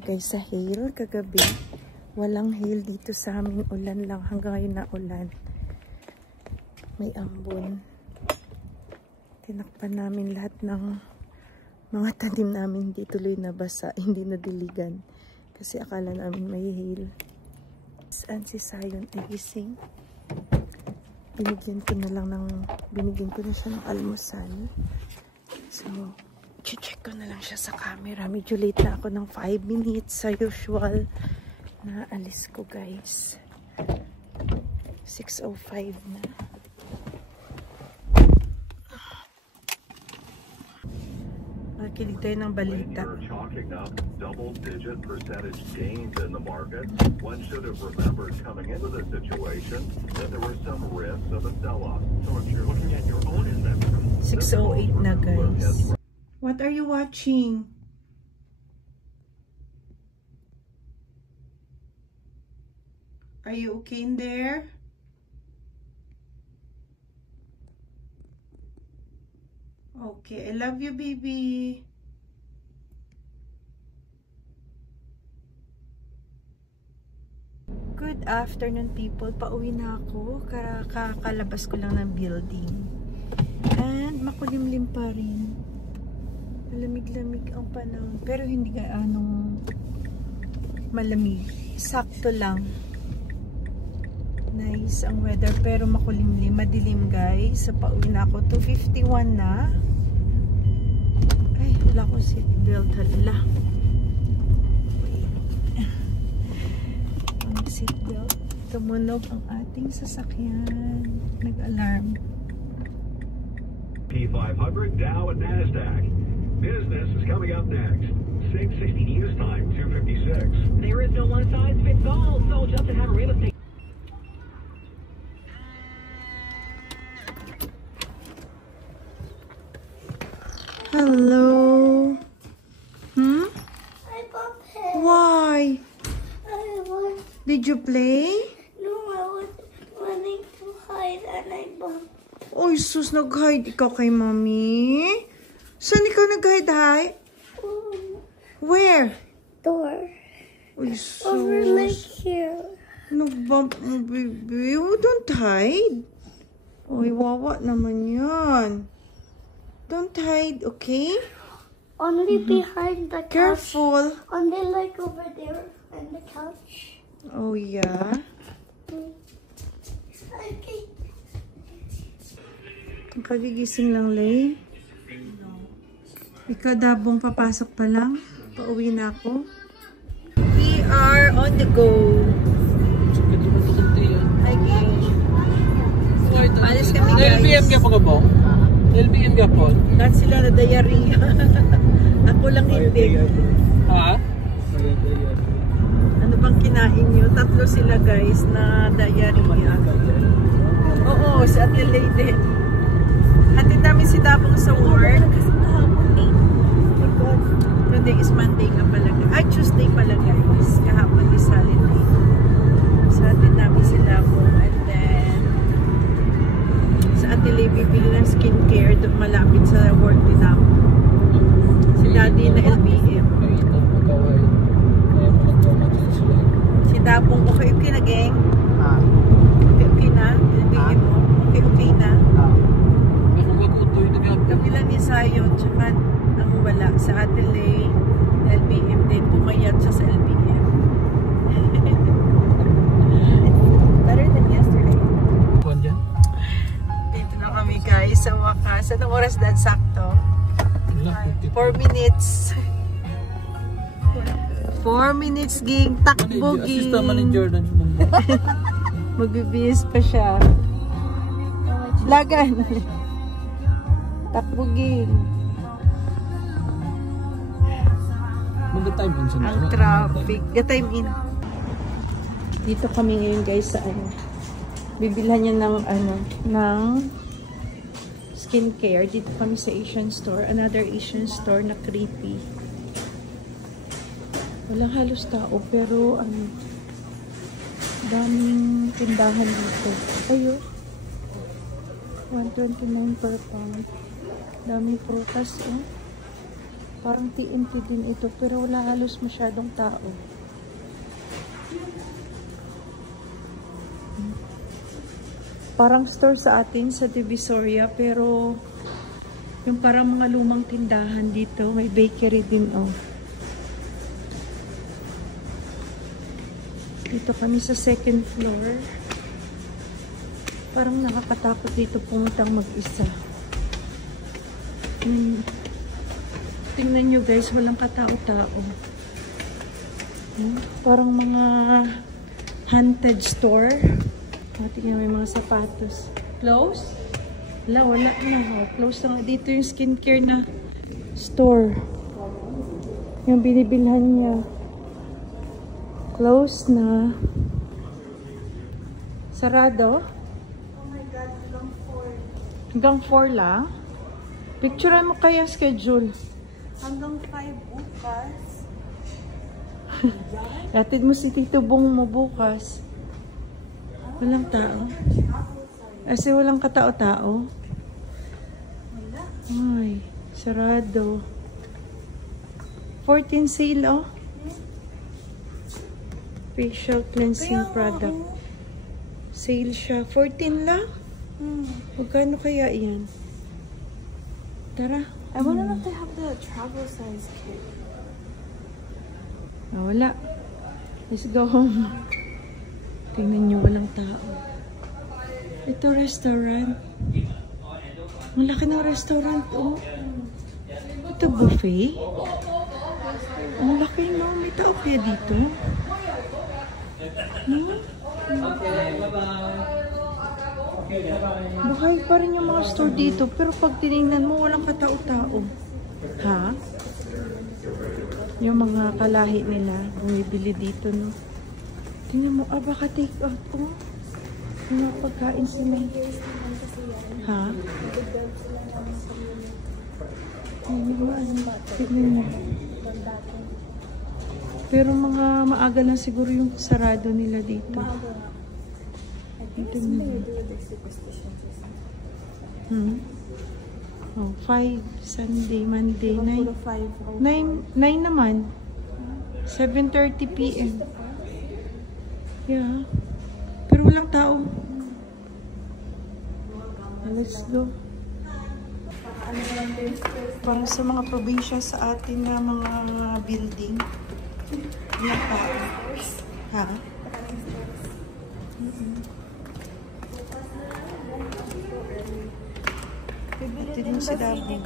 tayo guys sa hail kagabi. Walang hail dito sa amin. Ulan lang. Hanggang ngayon na ulan. May ambon. Tinakpan namin lahat ng mga tanim namin. Hindi tuloy na basa. Hindi na diligan. Kasi akala namin may hail. Saan si Sayon ay gising? Binigyan ko na siya ng almusal. So, check ko na lang siya sa camera. Medyo late na ako ng 5 minutes sa usual na alis ko guys. 6:05 na. Makinig tayo ng balita. Double-digit percentage gains in the market. One should have remembered coming into the situation that there were some risks of a sell-off. So if you're looking at your own investment, 6:08 na guys. What are you watching? Are you okay in there? Okay, I love you, baby. Good afternoon, people. Pauwi na ako. Kakalabas ko lang ng building. And makulimlim pa rin. Malamig-lamig ang panahon. Pero hindi gaanong malamig. Sakto lang. Nice ang weather. Pero makulimlim. Madilim guys. So pauwi na ako. 2:51 na. Ay, wala akong seatbelt. Hala. Ang seatbelt. Tumunog ang ating sasakyan. Nag-alarm. P500, Dow, and NASDAQ. Business is coming up next. 6:60 News Time, 2:56. There is no one size fits all. So Justin had a real estate. Hello. I got pet. Why? Did you play? No, I was running to hide and I bumped. Oy, sus, nag-hide ikaw kay mommy. Saan ikaw nag-hide? Where? Door. Oy, sus. Over like here. Nag-bump mo, baby. Oh, don't hide. Oy, wawa naman yan. Don't hide, okay? Only behind the couch. Careful. Only like over there on the couch. Oh, yeah? Okay. Ang kagigising lang, Lay. Ikaw, Dabong, papasok pa lang. Pauwi na ako. We are on the go. Hi, Gay. Alis kami, guys. LBM ka pa ba? LBM ka po? Lahat sila na diarrhea. Ako lang hindi. Ha? Ano bang kinain nyo? Tatlo sila, guys, na diarrhea. Oo, si Ate Lady. Hatid namin si Dabong sa work. Today is Monday nga pala. Ay, Tuesday pala, guys. Kahapon is holiday. So, hatid namin si Dabong. And then, sa Ate Lady, bibili ng skincare doon malapit sa work ni Dabong. Si Daddy na LBM. Si Dabong, okay na, gang? Okay na? LBM mo? Okay na? Kabila ni Sayo, tsaka ang wala sa Ate Lay, LBM din, pumayat siya sa LBM. Better than yesterday. Dito na kami guys, sa wakas. Anong oras dahil sakto? 4 minutes. 4 minutes, ging. Takbo, ging. Assist naman ni Jordan. Magbibihis pa siya. Lagan. Takbo, ging. Mag-time in siya. Ang traffic. Time in. Dito kami ngayon guys sa ano. Bibilhan niya ng ano, ng skincare. Dito kami sa Asian store. Another Asian store na creepy. Walang halos tao pero ano, daming tindahan dito. Ayo. 129 per pound. Daming prutas, oh. Parang TNT din ito, pero wala halos masyadong tao. Parang store sa atin sa Divisoria, pero yung parang mga lumang tindahan dito, may bakery din, oh. Dito kami sa second floor. Parang nakakatakot dito pumuntang mag-isa. Tingnan nyo guys, walang katao-tao. Parang mga haunted store. Tingnan, may mga sapatos. Close? Wala na. Close na. Dito yung skincare na store. Yung binibilhan niya. Close na. Sarado? Oh my God, hanggang 4. Hanggang 4 lang? Picturean mo kaya schedule. Hanggang 5 bukas. Atid mo si Tito Bong mo bukas. Walang tao. Kasi walang katao-tao. Wala. Ay, sarado. 14 sale, oh. Facial cleansing product. Sale siya. 14 lang? Magkano kaya yan? Tara. I wonder if they have the travel size kit. Wala. Let's go home. Tingnan nyo, walang tao. Ito restaurant. Ang laki ng restaurant, oh. Ito buffet. Ang laki, no? May tao kaya dito? No? Buhay pa rin yung mga store dito, pero pag tinignan mo, walang katao-tao. Ha? Yung mga kalahi nila, bumibili dito, no? Tingnan mo, baka take out, oh. Yung mga pagkain sila. Ha? Tingnan mo. Pero mga maaga lang siguro yung sarado nila dito. Oh, 5, Sunday, Monday, 9. 9 naman. 7:30 PM. Yeah. Pero walang tao. Let's go. Parang sa mga probinsya sa atin na mga building. Walang tao. Ha? Ito din si Dabo.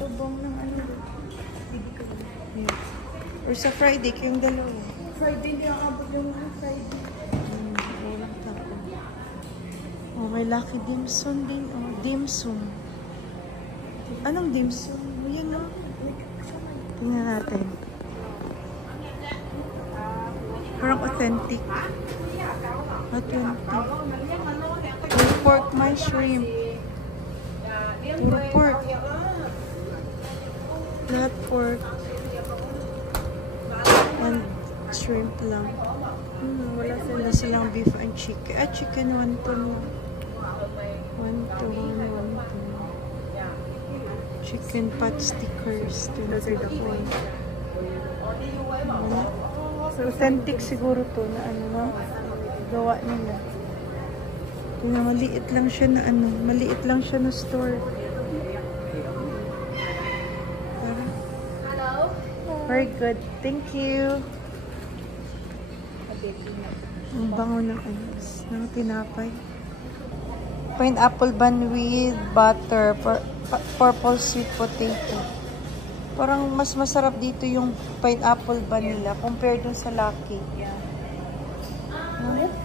Or sa Friday, kayong dalawa. Friday, hindi nakabot yung Friday. Walang tao. Oh, may Lucky Dimsum din. Oh, Dimsum. Anong Dimsum? Yan, no? Tingnan natin. Parang authentic. Authentic. Pork my shrimp. Puro pork. Lahat pork. And shrimp lang. Wala silang beef and chicken. Chicken 1 to 1. Chicken pot stickers. 24. So, authentic siguro to na ano, no? Gawa nila. Kaya maliit lang siya na ano, maliit lang siya na store. Hello? Very good. Thank you. Ang bango ng ayos. Ng tinapay. Pineapple bun with butter. Purple sweet potato. Parang mas masarap dito yung pineapple bun nila compared dun sa Lucky. Yeah.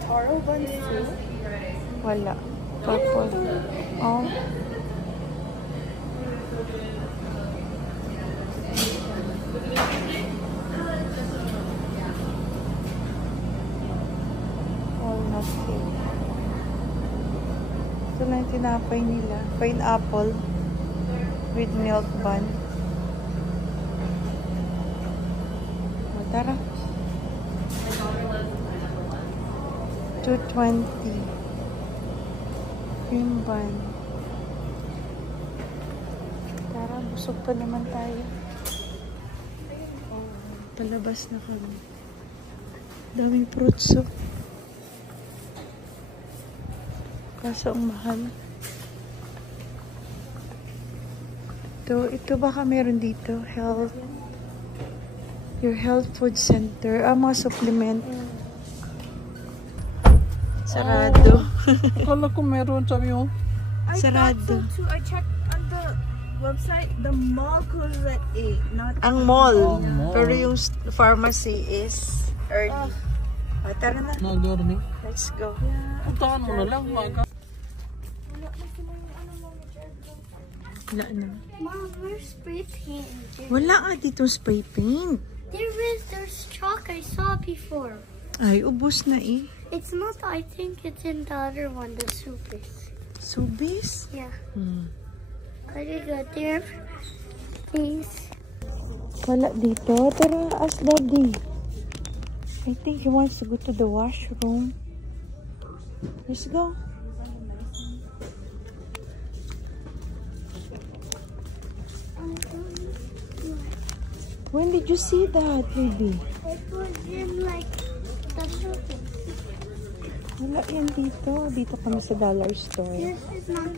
Taro buns too? Wala. Purple. Oh. Walnut cake. Ito lang yung tinapay nila. Pineapple with milk bun. O, tara. 220. Cream bun. Tara, busog pa naman tayo. Palabas na kami. Daming fruits, oh. Kaso ang mahal. Ito baka meron dito. Health. Your health food center. Mga supplement. Sarado. Akala ko meron, sabi mo. Sarado. I checked on the website. The mall closes at 8. Not Ang mall. mall. Pero yung pharmacy is early. Tara na. Nag-dormi. Let's go. Puntahan mo na lang, maga. Wala na. Mom, where's spray paint? Wala nga dito spray paint. There's chalk I saw before. Ay, ubos na eh. It's not, I think it's in the other one, the Supis. Subis? Yeah. Hmm. Are you good there? Please. Wala dito. Tara, ask Daddy. I think he wants to go to the washroom. Let's go. When did you see that, baby? It was in like the Supis. Wala yan dito. Dito kami sa dollar store. This is not,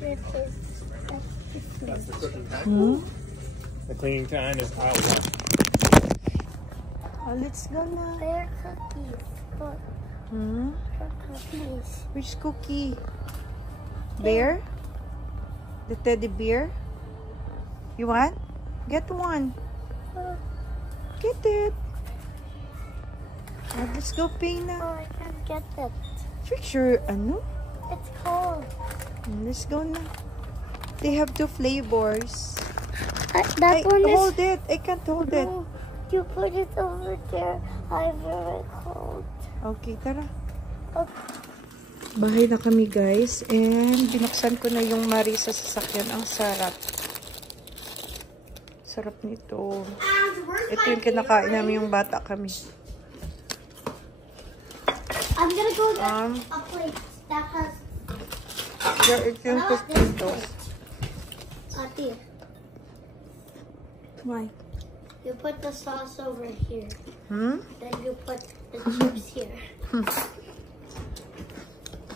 this is, that's the cooking Hmm? The cleaning time is aisle 1. Oh, let's go na. Bear cookies. Look, Hmm? for cookies. Which cookie? Bear? The teddy bear? You want? Get one. Get it. Oh, let's go pay Oh, na. I can't get it. Picture, ano? It's cold. Let's go na. They have 2 flavors. That one is... Hold it. I can't hold it. No, you put it over there. I'm very cold. Okay, tara. Okay. Bahay na kami, guys. And binuksan ko na yung Mari sa sasakyan. Ang sarap. Sarap nito. Ito yung kinakain namin yung bata kami. I'm gonna go get a plate that has... Yeah, ito yung Tostitos. Ati, Why? you put the sauce over here. Hmm? Then you put the chips here. You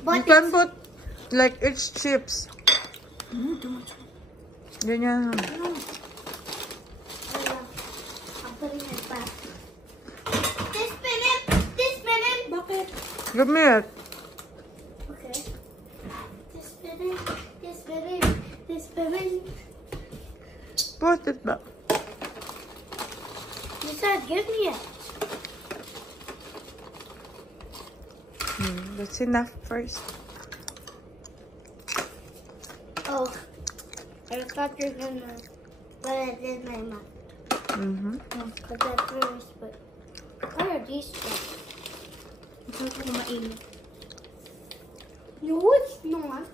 But can put like it's chips. Ganyan. I'm putting it back. This minute! This minute! Bakit? Give me it. Okay. This minute! This minute! This minute! Put it back. You said give me it. That's enough first. Oh. I thought you were gonna put it in my mouth. Put that first, but what are these things? Ito ko mainit. No, it's not.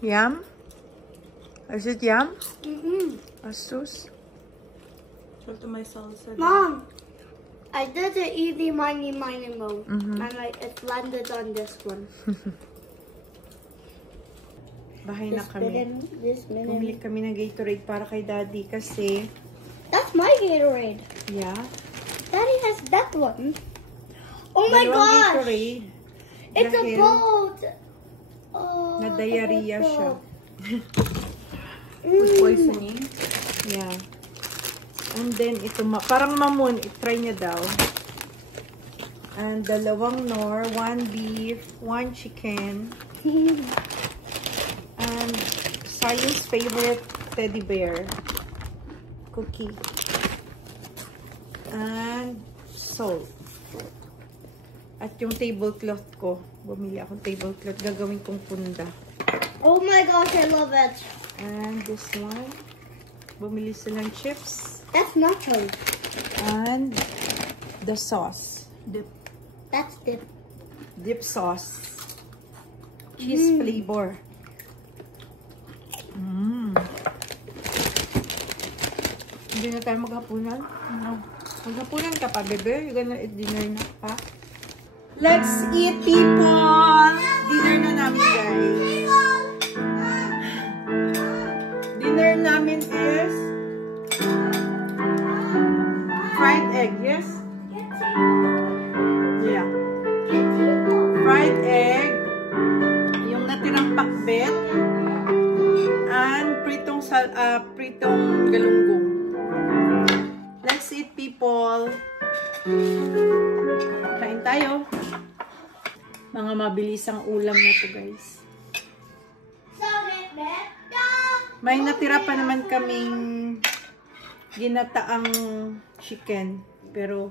Yum? Is it yum? Asus? to my salsa. Mom, I did the easy miny mode, and it landed on this one. Bahay na kami. This Bumili minute. kami ng Gatorade para kay Daddy kasi, That's my Gatorade. yeah. Daddy has that one. Oh my Dalawang gosh! Gatorade. It's a Dahil boat. Oh, na diarrhea it's a siya. boat. Food poisoning. Yeah. And then, ito, parang mamon, try niya daw. And dalawang nor, 1 beef, 1 chicken, and Science favorite teddy bear cookie. And salt. At yung tablecloth ko, bumili akong tablecloth, gagawin kong punda. Oh my gosh, I love it. And this one, bumili silang chips. That's nachos. And the sauce. That's dip. Dip sauce. Cheese flavor. Hindi na tayo maghapunan? No. Maghapunan ka pa, bebe? You're gonna eat dinner na pa? Let's eat, people! Dinner na namin, guys. Dinner namin is tayo. Mga mabilisang ulam na to, guys. May natira pa naman kaming ginataang chicken. Pero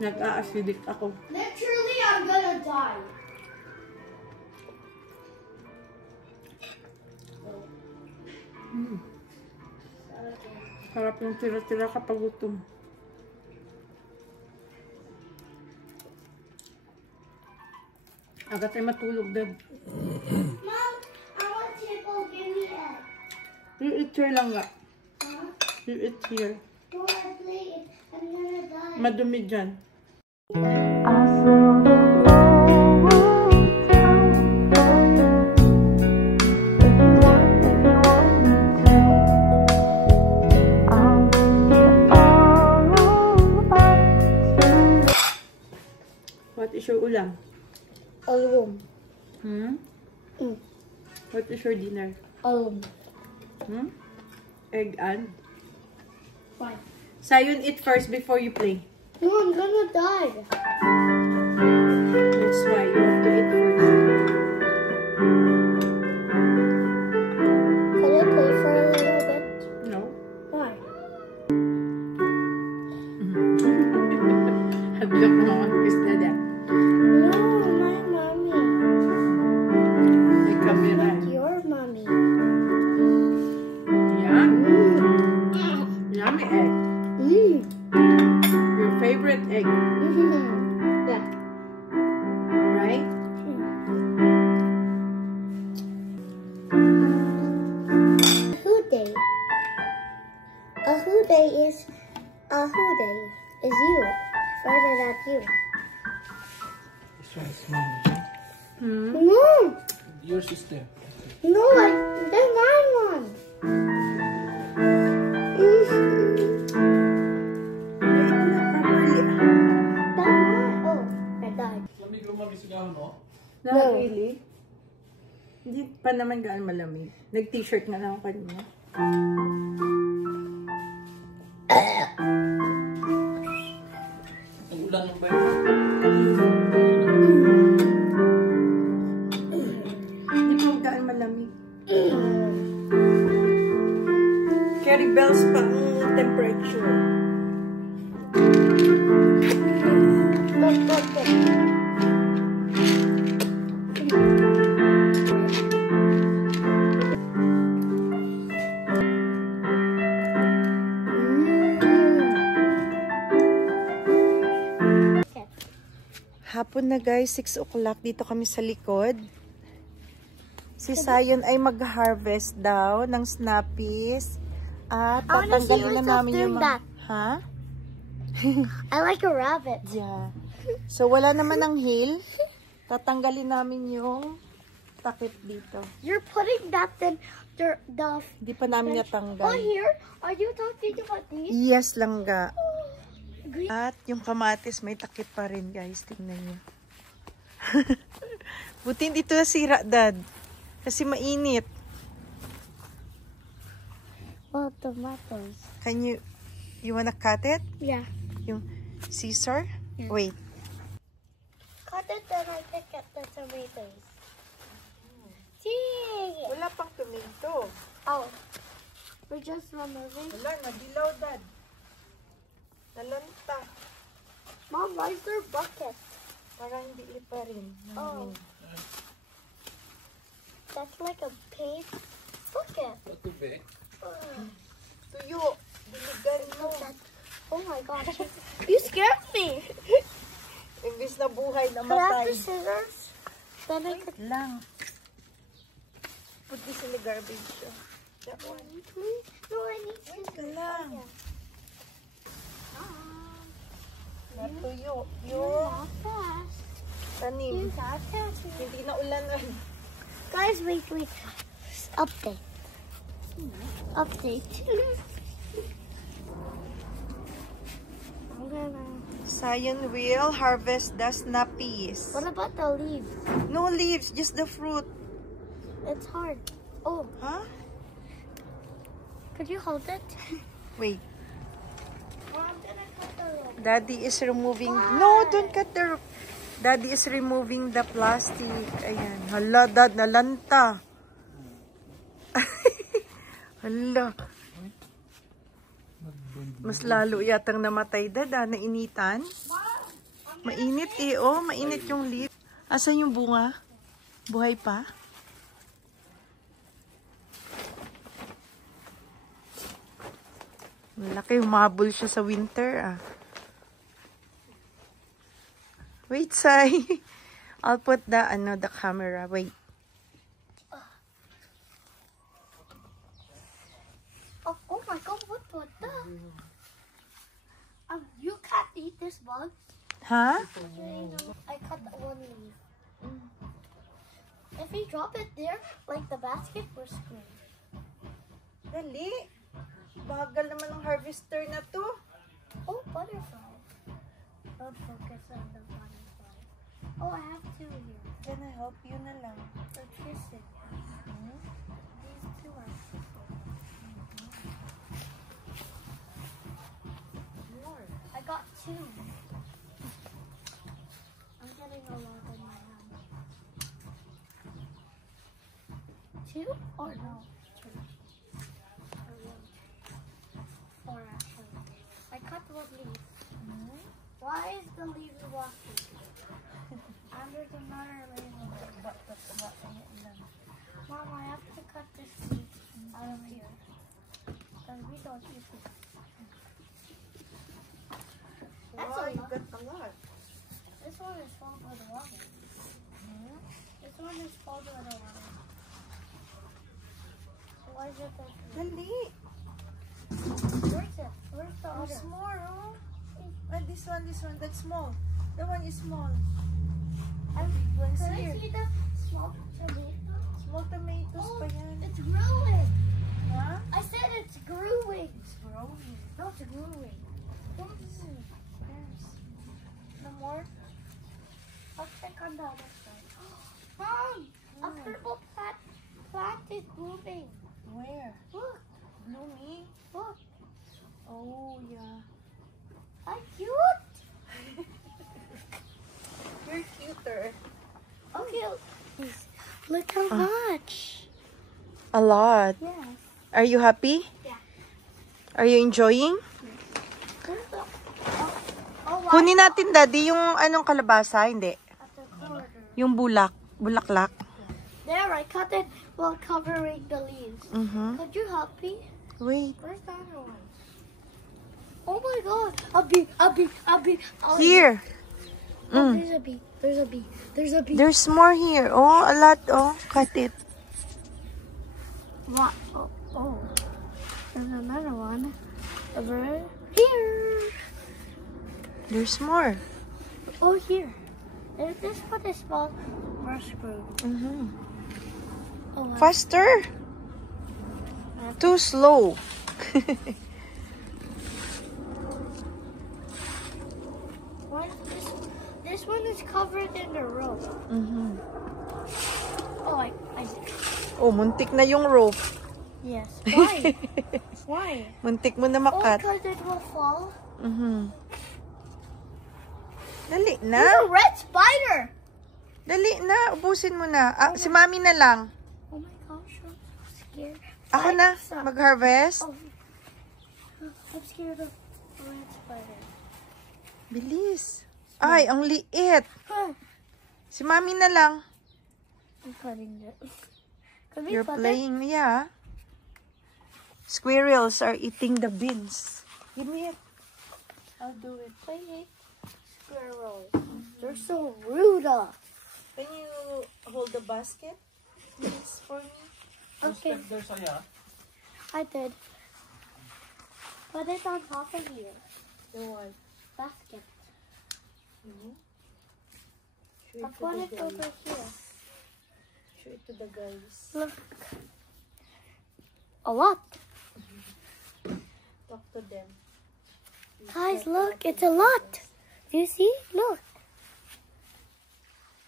nag-a-acidic ako. Literally, I'm gonna die. Harap yung tira-tira kapag gutom. Agad tayo matulog, Dad. Mom, I want to give me egg. You eat here lang nga. Huh? You eat here. Don't I play it? I'm gonna die. Madumi dyan. What is your ulam? Alum. Hmm? What is your dinner? Alum. Hmm? Egg and? Fine. Sayon, eat first before you play. No, I'm gonna die. That's why you have to eat first. Can I play for a little bit? No? Why? Hadlok na mga quiz na dad. No, my mommy. May camera. Not your mommy. Yan. Yummy egg. Your favorite egg, Yeah. right? Who day? A who day is you. Rather than you. This one's mine. No, Your sister. no, that's my one. That's mine. Oh, I died. Lamig mo mabisigahan mo? No, really? Hindi pa naman gaan malamig. Nag-t-shirt nga lang ako kanina. Ang ulan ng bayo. Hindi pa gaan malamig. Carry bells pa ang temperature. Look, look, look. Hapon na guys, 6 o'clock. Dito kami sa likod. Si Sayon ay mag-harvest daw ng snappies. At I wanna see tatanggalin na myself namin doing yung mga... that. Ha? I like a rabbit. Yeah. So wala naman ng heel. Tatanggalin namin yung takip dito. You're putting that in the Hindi pa namin oh, natanggal. here? Are you talking about these? Yes, langga. Green. At yung kamatis may takip pa rin guys. Tingnan nyo. Buti hindi ito nasira, Dad. Kasi mainit. Well, tomatoes. Can you wanna cut it? Yeah. Yung scissor? Yeah. Wait. Cut it, then I pick up the tomatoes. See? Wala pang tomato. Oh. We're just removing. Wala, nadilaw, Dad. Nalanta. Mom, where's their bucket? Para hindi lipa rin. Oh. That's like a pink bucket. Not too big. Tuyo. Diligan mo. Oh my gosh. You scared me. Imbis na buhay, Can I have namatay. the scissors? Then I could... Lang. Put this in the garbage. That one. Please? No, I need scissors. lang. Oh, yeah. Natuyo. You're Yung not fast. tanim. You're not fast. Hindi na ulanan. Guys, wait. Update. Update. I'm gonna... Sayon will harvest the snappies. What about the leaves? No leaves, just the fruit. It's hard. Oh, Huh? could you hold it? Wait. Well, I'm gonna cut the leaves. Daddy is removing... No, don't cut the... Daddy is removing the plastic. Ayan. Hala, Dad, nalanta. Hala. Mas lalo yatang namatay, Dad, nainitan. Mainit eh, oh. Mainit yung leaf. Asan yung bunga? Buhay pa? Malaki, humabol siya sa winter, ah. Wait, Sai. I'll put the camera. Wait. Oh my God, what the? You can't eat this bug. Huh? I cut one leaf. If you drop it there, like the basket, we're screwed. Dali. Bagal naman ng harvester na to. Oh, butterfly. Don't focus on the butterfly. Oh, I have two here. Can I help you na lang? They're kissing. These two are kissing. More. I got two. I'm getting a lot in my hand. Two? Or no? Two. Or one. Four actually. I cut one leaf. Why is the leaf walking? And there's another leaf. Mom, I have to cut this leaf out of here. Because we don't use it. That's Wow, a you lot. got a lot. This one is filled with water. This one is filled with water. Why is it that? Dali. Where's it? Where's the other? There's more, oh. This one, that's small. The one is small. Can One's I here. see the small tomato? Small tomatoes Oh, pa yan. it's growing. Huh? I said it's growing. It's growing. No, it's growing. There's no more. I'll check on the other side. Mom, a purple plant is blooming. Where? Look, Blooming. look. Oh, yeah. How cute. You're cuter. Okay, look how much. A lot. Yeah. Are you happy? Yeah. Are you enjoying? Where's the, oh, Kunin natin, Daddy, yung anong kalabasa, hindi. at the corner. Yung bulaklak. There, I cut it while covering the leaves. Could you help me? Wait. Where's the other one? Oh my God! A bee! A bee! A bee! Oh, Here. Oh, there's a bee. There's a bee. There's a bee. There's more here. Oh, a lot. Oh, cut it. What? Oh, oh. There's another one. Over here. There's more. Oh, here. If this one is small, we're screwed. Oh, wow. Faster. Too slow. Why is this one is covered in the rope. Oh, I Oh, muntik na yung rope. yes. Why? Why? Muntik mo na Oh, makat. because it will fall. Dali There's na. a red spider. Dali na. Ubusin mo na. Ah, si Mami na lang. Oh my gosh, I'm so scared. Ako na. Mag-harvest. Oh, I'm scared of the red spider. Bilis. Ay, ang liit. Huh. Si Mami na lang. I'm cutting it. Can we You're cut it? playing, yeah. Squirrels are eating the beans. Give me it. I'll do it. Play squirrels. They're so rude. Can you hold the basket, please, for me? Okay, There's a yeah. I did. Put it on top of here. The one. Basket. Show I'll it to put the it over guys. here. Show it to the guys. Look. A lot. Talk to them. Guys, look. It's a lot. Do you see? Look.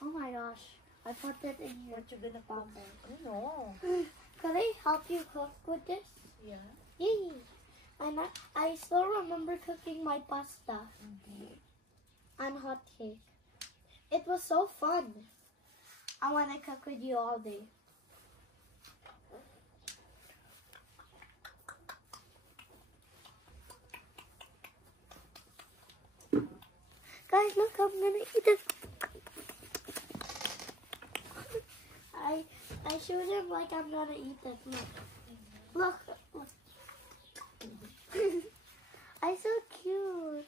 Oh my gosh. I put it in here. What you gonna cook? I know. Can I help you cook with this? Yeah. Yay. And I still remember cooking my pasta and hot cake. It was so fun. I want to cook with you all day. Guys, look, I'm gonna eat it. I showed him like I'm gonna eat it. Look. Look. I'm so cute.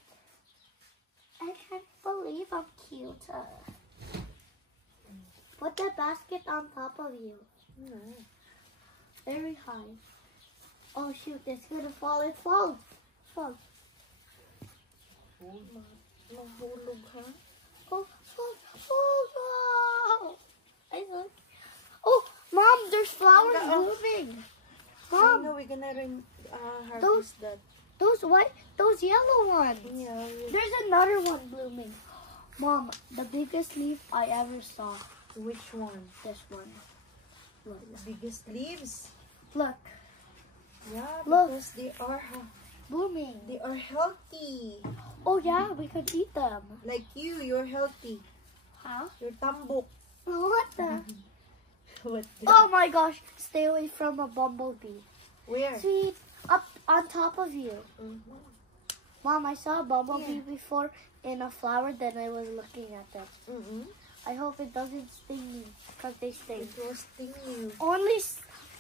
I can't believe I'm cute. Put the basket on top of you. Very high. Oh shoot, it's gonna fall. It falls. Fall. Mahulog, ha? Oh, no. I look. Oh, Mom, there's flowers blooming. Mom, I know we're gonna harvest that. those yellow ones. Yeah. There's another one blooming. Mom, the biggest leaf I ever saw. Which one? This one. Look. The biggest leaves. Look. Yeah, Look. because they are Blooming. healthy. Oh yeah, we could eat them. Like you're healthy. How? You're tambok. What the? What? Oh my gosh, stay away from a bumblebee. Where? Sweet, up on top of you. Mom, I saw a bumblebee before in a flower, then I was looking at them. I hope it doesn't sting me, because they sting. It will sting you.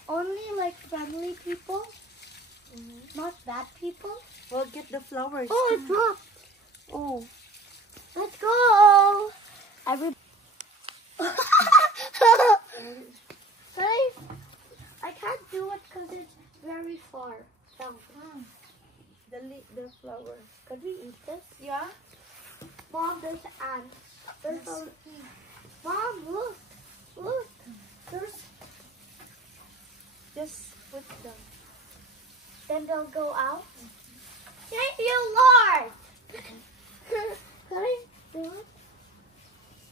Only like friendly people, not bad people. Well, get the flowers. Oh, it dropped. Oh, let's go. I can't do it because it's very far down. The flower. Could we eat this? Yeah. Mom, there's ants. Mom, look. There's. Just put them. Then they'll go out. Thank you, Lord. Can I do it?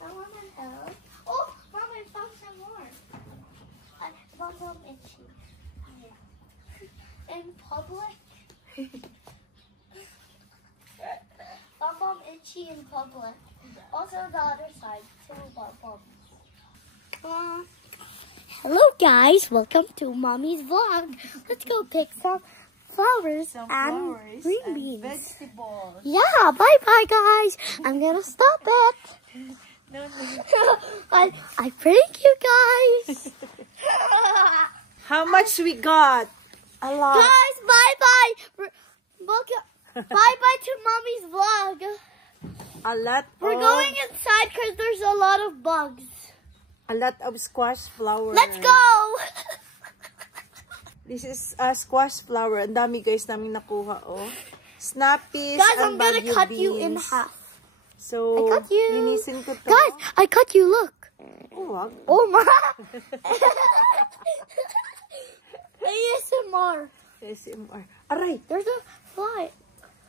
I want to help. Oh, Mom, I found some more. I found some itchy. In public. Found some itchy in public. Also the other side, two bums. Hello guys, welcome to Mommy's vlog. Let's go pick some flowers and green beans. Vegetables. Yeah, bye guys. I'm gonna stop it. No. I prank you guys. How much we got? A lot. Guys, bye. Bye to Mommy's vlog. A lot. We're going inside because there's a lot of bugs. A lot of squash flower. Let's go. This is a squash flower. Ang dami guys namin nakuha, oh. Snappies Guys, and I'm gonna Baguio cut beans. you in half. So, I cut you. linisin ko to. Guys, I cut you, look. Oh, wag. Oh my. ASMR. ASMR. Aray! There's a fly.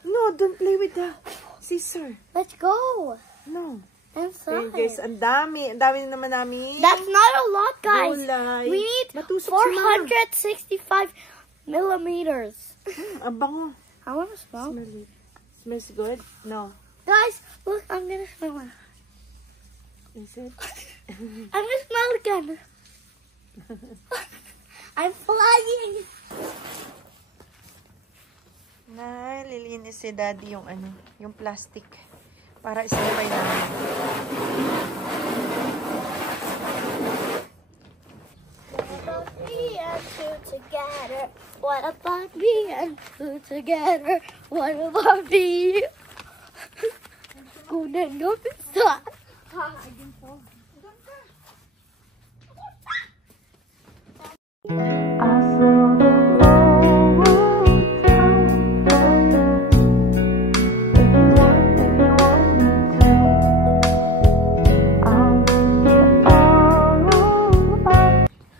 No, don't play with the scissor. Let's go. No. Inside. Ayun guys, ang dami. Ang dami naman namin. That's not a lot, guys. Gulay. We need Matusok 465 millimeters. Ang bango. I want to smell. Smell it. Smells good? No. Guys, look, I'm going to smell it. Is it? I'm going to smell it again. I'm flying. Lilinis si Daddy yung yung plastic para isabay namin. What about me and two together? What about me and two together? What about me? Kunin ko pizza.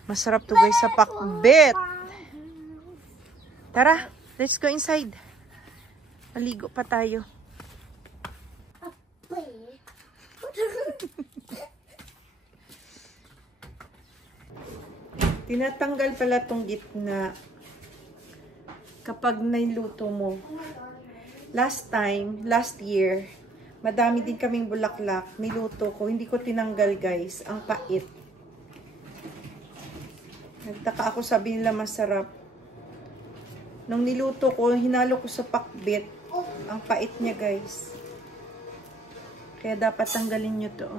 Masarap to guys sa pakbet. Tara, let's go inside. Maligo pa tayo. Tinatanggal pala tong gitna kapag niluto mo. Last year, madami din kaming bulaklak. Niluto ko. Hindi ko tinanggal, guys. Ang pait. Nagtaka ako, sabi nila masarap. Nung niluto ko, hinalo ko sa pakbit. Ang pait niya, guys. Kaya dapat tanggalin nyo to.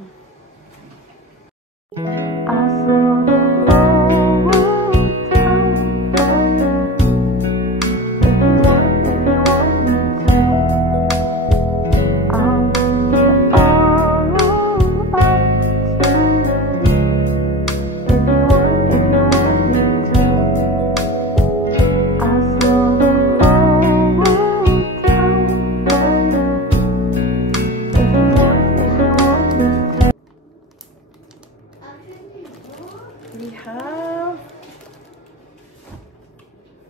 We have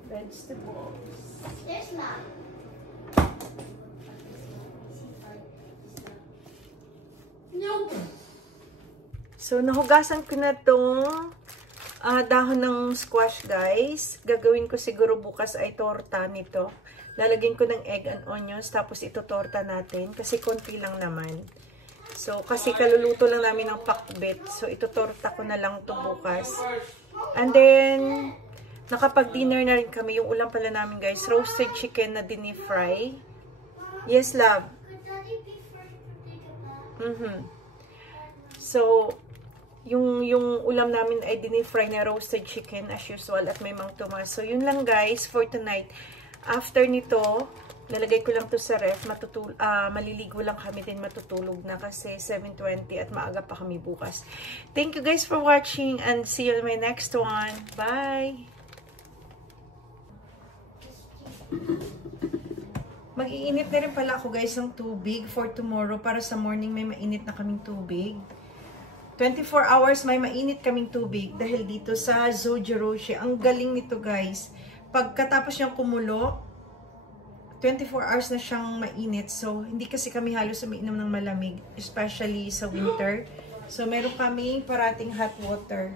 vegetables. There's not. Nope. So, nahugasan ko na tong dahon ng squash, guys. Gagawin ko siguro bukas ay torta nito. Lalagyan ko ng egg and onions, tapos ito torta natin. Kasi konti lang naman. So, kasi kaluluto lang namin ng pakbit. So, ito torta ko na lang to bukas. And then, nakapag-dinner na rin kami. Yung ulam pala namin, guys. Roasted chicken na dinifry. Yes, love. So, yung ulam namin ay dinifry na roasted chicken as usual at may Mang Tomas. So, yun lang, guys, for tonight. After nito, lalagay ko lang to sa ref, maliligo lang kami din, matutulog na kasi 7:20 at maaga pa kami bukas. Thank you guys for watching and see you in my next one. Bye! Mag-iinit na rin pala ako, guys, ng tubig for tomorrow para sa morning may mainit na kaming tubig. 24 hours may mainit kaming tubig dahil dito sa Zojiroshi. Ang galing nito, guys. Pagkatapos niyang kumulo, 24 hours na siyang mainit. So, hindi kasi kami halos umiinom ng malamig, especially sa winter. So, meron kami parating hot water.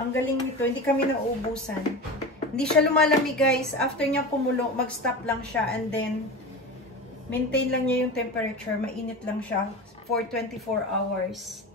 Ang galing nito, hindi kami nauubusan. Hindi siya lumalamig, guys. After niya kumulo, mag-stop lang siya and then maintain lang niya yung temperature. Mainit lang siya for 24 hours.